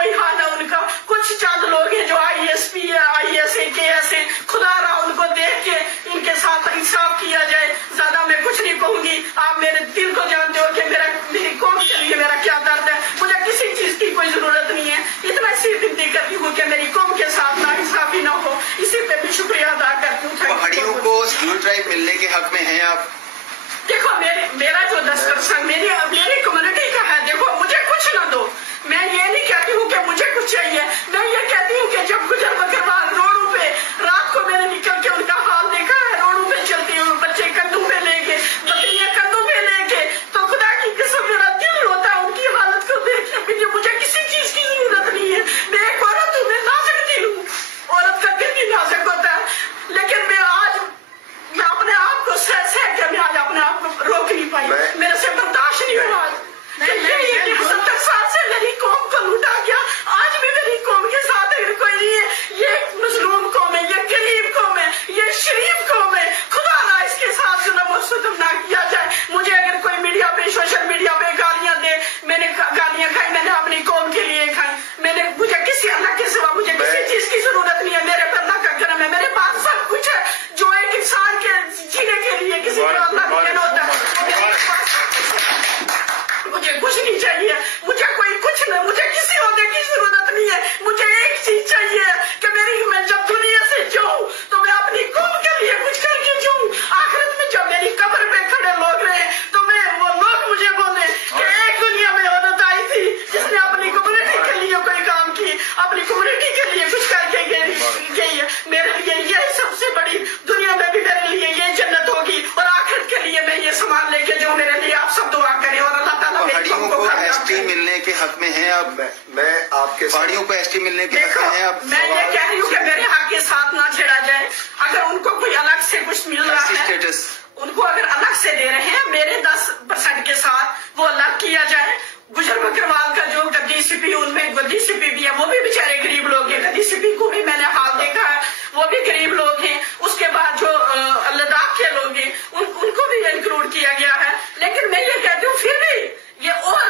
कोई हाल है उनका। कुछ चंद लोग हैं जो ISP है, IS है, KS है, खुदा रहा उनको देख के इनके साथ इंसाफ किया जाए। ज्यादा मैं कुछ नहीं कहूंगी, आप मेरे दिल को जानते हो कि मेरी कौम के लिए मेरा क्या दर्द है। मुझे किसी चीज की कोई जरूरत नहीं है, इतना सी विनती करती हूँ कि मेरी कौम के साथ नाइंसाफी ना हो। इसी पे भी शुक्रिया अदा करती हूँ। पहाड़ियों को स्कूल ड्राइव मिलने के हक में हैं आप? देखो मेरा जो दस्तरसन मेरी कम्युनिटी का है, देखो मुझे कुछ ना दो, मैं ये नहीं कहती हूँ कि मुझे कुछ चाहिए, मैं ये कहती हूँ कि जब गुजर बकरवाल रोडों पे रात को मैंने निकल के उनका हाल देखा है, रोडों पे चलती हुए बच्चे कंधों पे लेके, बकरियां कंधों पे लेके, तो खुदा की कसम मेरा दिल रोता है उनकी हालत को देख के। मुझे किसी चीज की जरूरत नहीं है, मैं एक औरत हूँ, मैं नाजुक दिल हूँ, औरत का दिल भी नाजुक होता है, लेकिन मैं अपने आप को सह के मैं आज अपने आप को रोक नहीं पाई, मेरे से बर्दाश्त नहीं हुआ। आज 70 साल से मेरी कौम को लूटा गया, आज भी मेरी कौम के साथ अगर कोई नहीं है, ये मजलूम कौम है, ये गरीब कौम है, ये शरीफ कौम है, खुदा ना इसके साथ जुल्म और सितम ना किया जाए। मुझे अगर कोई मीडिया पे, सोशल मीडिया पे गालियां दे, मैंने गालियां खाई, मैंने अपनी कौम के लिए खाई, मुझे किसी अल्लाह के सिवा मुझे किसी चीज की जरूरत नहीं है। मेरे पे अल्लाह का करम है, मेरे पास सब कुछ है जो एक इंसान के जीने के लिए किसी को अल्लाह का देना होता है। मुझे कुछ नहीं चाहिए, मुझे कोई कुछ नहीं, मुझे किसी होने की जरूरत नहीं है। मुझे एक चीज चाहिए कि मैं जब दुनिया से जाऊं तो मैं अपनी कौम के लिए कुछ करके जाऊं। आखिरत में जब मेरी कब्र पे खड़े लोग रहे तो वो लोग मुझे बोले कि एक दुनिया में औरत आई थी जिसने अपनी कम्युनिटी के लिए कोई काम की, अपनी कम्युनिटी के लिए कुछ करके गई है। मेरे लिए यही सबसे बड़ी, दुनिया में भी मेरे लिए ये जन्नत होगी और आखिरत के लिए मैं ये सामान लेके जाऊं। मेरे लिए आप सब दुआ करें और अल्लाह ताला पहाड़ियों को ST मिलने के हक में हैं आप? मैं आपके पहाड़ियों को ST मिलने के हक में हैं आप? मैं ये कह रही हूँ कि मेरे हक के साथ ना छेड़ा जाए। अगर उनको कोई अलग से कुछ मिल रहा है, स्टेटस उनको अगर अलग से दे रहे हैं, मेरे 10% के साथ वो अलग किया जाए। गुजर बकरवाल का जो गद्दी सिपी, उनमें गद्दी सिपी भी है, वो भी बेचारे गरीब लोग हैं। गद्दी सिपी को भी मैंने हाल देखा है, वो भी गरीब लोग हैं। उसके बाद जो लद्दाख के लोग हैं उनको भी इंक्लूड किया गया है। लेकिन मैं ये कहती हूँ फिर भी ये और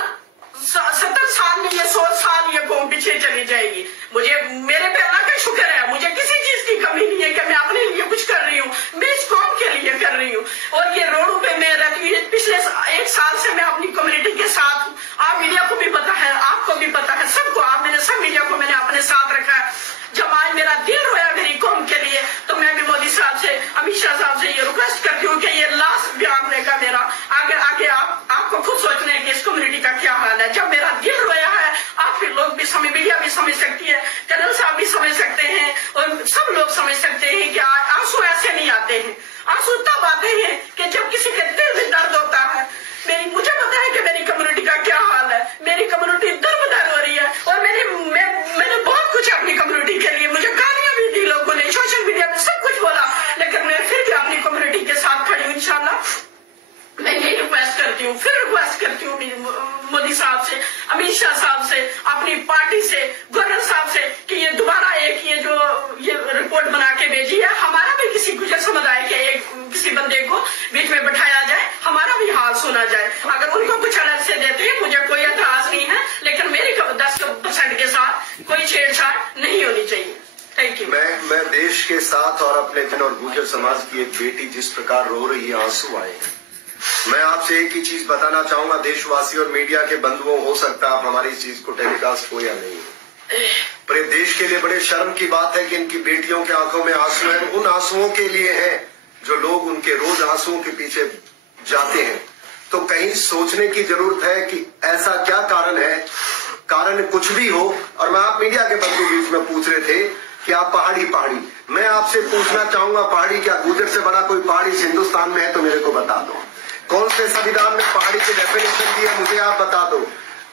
70 साल में, ये 100 साल ये कौम पीछे चली जाएगी। मेरे पे अल्लाह का शुक्र है, मुझे किसी चीज की कमी नहीं है कि मैं अपने लिए कुछ कर रही हूँ, मैं इस कौम के लिए कर रही हूँ। और ये रोडों पे मैं रहती हूँ, पिछले 1 साल से मैं अपनी कम्युनिटी के साथ हूँ। आप मीडिया को भी पता है, आपको भी पता है, सबको, सब मीडिया को मैंने अपने साथ रखा है। जब आज मेरा दिल रोया मेरी कौम के लिए, तो मैं भी मोदी साहब से, अमित शाह साहब से ये रिक्वेस्ट करती हूँ कि ये लास्ट बयान रहेगा मेरा। आगे आपको खुद सोचना है कि इस कम्युनिटी का क्या हाल है। जब मेरा दिल रोया है, आप फिर लोग भी मीडिया भी समझ सकती है, कर्नल साहब भी समझ सकते हैं और सब लोग समझ सकते हैं कि आंसू ऐसे नहीं आते हैं। आंसू तब आते हैं कि जब किसी के दिल में दर्द होता है। मुझे पता है कि मेरी कम्युनिटी का क्या हाल है, मेरी कम्युनिटी दरबदर हो रही है और मैंने बहुत कुछ अपनी कम्युनिटी के लिए, मुझे गालियां भी दी लोगों ने, सोशल मीडिया में सब कुछ बोला, लेकिन मैं फिर भी अपनी कम्युनिटी के साथ खड़ी हूँ। इंशाल्लाह मैं ये रिक्वेस्ट करती हूँ, फिर रिक्वेस्ट करती हूँ मोदी साहब से, अमित शाह साहब से, अपनी पार्टी से, गवर्नर साहब से कि ये दोबारा ये रिपोर्ट बना के भेजी है। हमारा भी किसी गुजर समुदाय के किसी बंदे को बीच में बैठाया जाए, हमारा भी हाल सुना जाए। अगर उनको कुछ अलग से देते हैं मुझे कोई एतराज नहीं है, लेकिन मेरी 10% के साथ कोई छेड़छाड़ नहीं होनी चाहिए। Thank you. मैं देश के साथ और अपने जन और गुर्जर समाज की एक बेटी जिस प्रकार रो रही है, आंसू आए, मैं आपसे एक ही चीज बताना चाहूंगा, देशवासी और मीडिया के बंधुओं, हो सकता है आप हमारी इस चीज को टेलीकास्ट हो या नहीं, पर ये देश के लिए बड़े शर्म की बात है कि इनकी बेटियों के आंखों में आंसू है। उन आंसुओं के लिए हैं जो लोग उनके रोज आंसुओं के पीछे जाते हैं। तो कहीं सोचने की जरूरत है कि ऐसा क्या कारण है। कारण कुछ भी हो, और मैं आप मीडिया के बंधु बीच में पूछ रहे थे कि आप पहाड़ी, मैं आपसे पूछना चाहूंगा, पहाड़ी क्या गुजर से बड़ा कोई पहाड़ी हिंदुस्तान में है? तो मेरे को बता दो। कौन से संविधान में पहाड़ी की डेफिनेशन दी है, मुझे आप बता दो।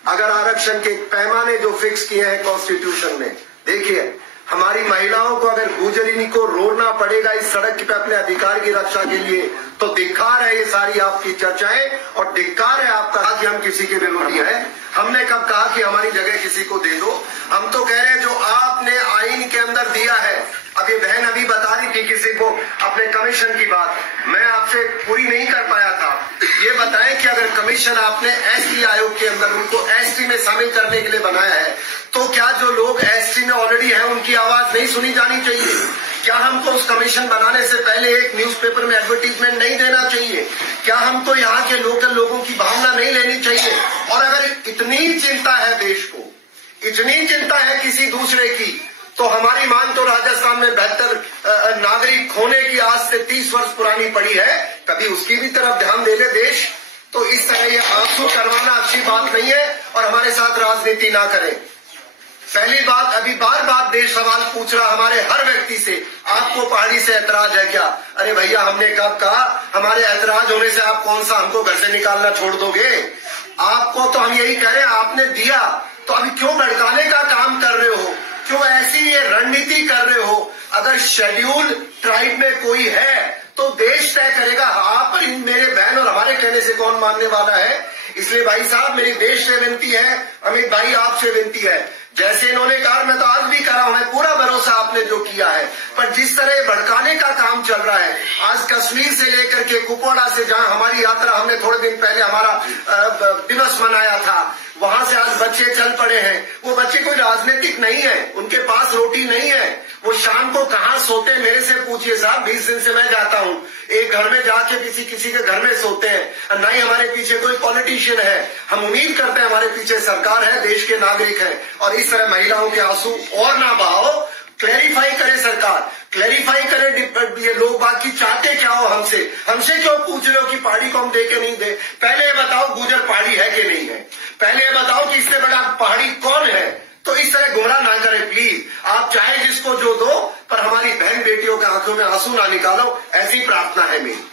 अगर आरक्षण के पैमाने जो फिक्स किए हैं कॉन्स्टिट्यूशन में, देखिए हमारी महिलाओं को अगर गुजरिनी को रोना पड़ेगा इस सड़क पे अपने अधिकार की रक्षा के लिए, तो धिक्कार है ये सारी आपकी चर्चाएं और धिक्कार है आपका कि हम किसी के विरोधी हैं। हमने कब कहा कि हमारी जगह किसी को दे दो? हम तो कह रहे हैं जो आपने आइन के अंदर दिया है। अब ये बहन अभी बता रही थी किसी को अपने कमीशन की बात, मैं आपसे पूरी नहीं कर पाया था। ये बताएं कि अगर कमीशन आपने ST आयोग के अंदर उनको ST में शामिल करने के लिए बनाया है, तो क्या जो लोग एसटी में ऑलरेडी हैं उनकी आवाज नहीं सुनी जानी चाहिए? क्या हमको उस कमीशन बनाने से पहले एक न्यूज़पेपर में एडवर्टीजमेंट नहीं देना चाहिए? क्या हमको यहाँ के लोकल लोगों की भावना नहीं लेनी चाहिए? और अगर इतनी चिंता है देश को, इतनी चिंता है किसी दूसरे की, तो हमारी मांग तो राजस्थान में 72 नागरिक खोने की आज से 30 वर्ष पुरानी पड़ी है, कभी उसकी भी तरफ ध्यान दे ले देश। तो इस तरह ये आंसू करवाना अच्छी बात नहीं है और हमारे साथ राजनीति ना करें। पहली बात, अभी बार बार देश सवाल पूछ रहा हमारे हर व्यक्ति से, आपको पहाड़ी से ऐतराज है क्या? अरे भैया, हमने कब कहा? हमारे ऐतराज होने से आप कौन सा हमको घर से निकालना छोड़ दोगे? आपको तो हम यही कह रहे हैं, आपने दिया तो अभी क्यों भड़काने का काम कर रहे हो? क्यों ऐसी ये रणनीति कर रहे हो? अगर शेड्यूल ट्राइब में कोई है तो देश तय करेगा। आप मेरे बहन और हमारे कहने से कौन मानने वाला है? इसलिए भाई साहब, मेरी देश से विनती है, अमित भाई आपसे विनती है, जैसे इन्होंने कहा मैं तो आज भी कर रहा हूं, पूरा भरोसा आपने जो किया है, पर जिस तरह भड़काने का काम चल रहा है, आज कश्मीर से लेकर के कुपवाड़ा से जहां हमारी यात्रा, हमने थोड़े दिन पहले हमारा दिवस मनाया था, वहां से आज बच्चे चल पड़े हैं। वो बच्चे कोई राजनीतिक नहीं है, उनके पास रोटी नहीं है, वो शाम को कहाँ सोते मेरे से पूछिए साहब। 20 दिन से मैं जाता हूँ, एक घर में जाके किसी के घर में सोते हैं। ना ही हमारे पीछे कोई पॉलिटिशियन है। हम उम्मीद करते हैं हमारे पीछे सरकार है, देश के नागरिक हैं, और इस तरह महिलाओं के आंसू और ना बहाओ। क्लैरिफाई करे सरकार, क्लैरिफाई करे ये लोग बाकी चाहते क्या हो हमसे क्यों पूछ रहे हो कि पहाड़ी को हम दे के नहीं दे? पहले ये बताओ गुजर पहाड़ी है कि नहीं है? पहले ये बताओ कि इससे बड़ा पहाड़ी कौन है? तो इस तरह गुमराह ना करें प्लीज। आप चाहे जिसको जो दो, पर हमारी बहन बेटियों के आंखों में आंसू ना निकालो, ऐसी प्रार्थना है मेरी।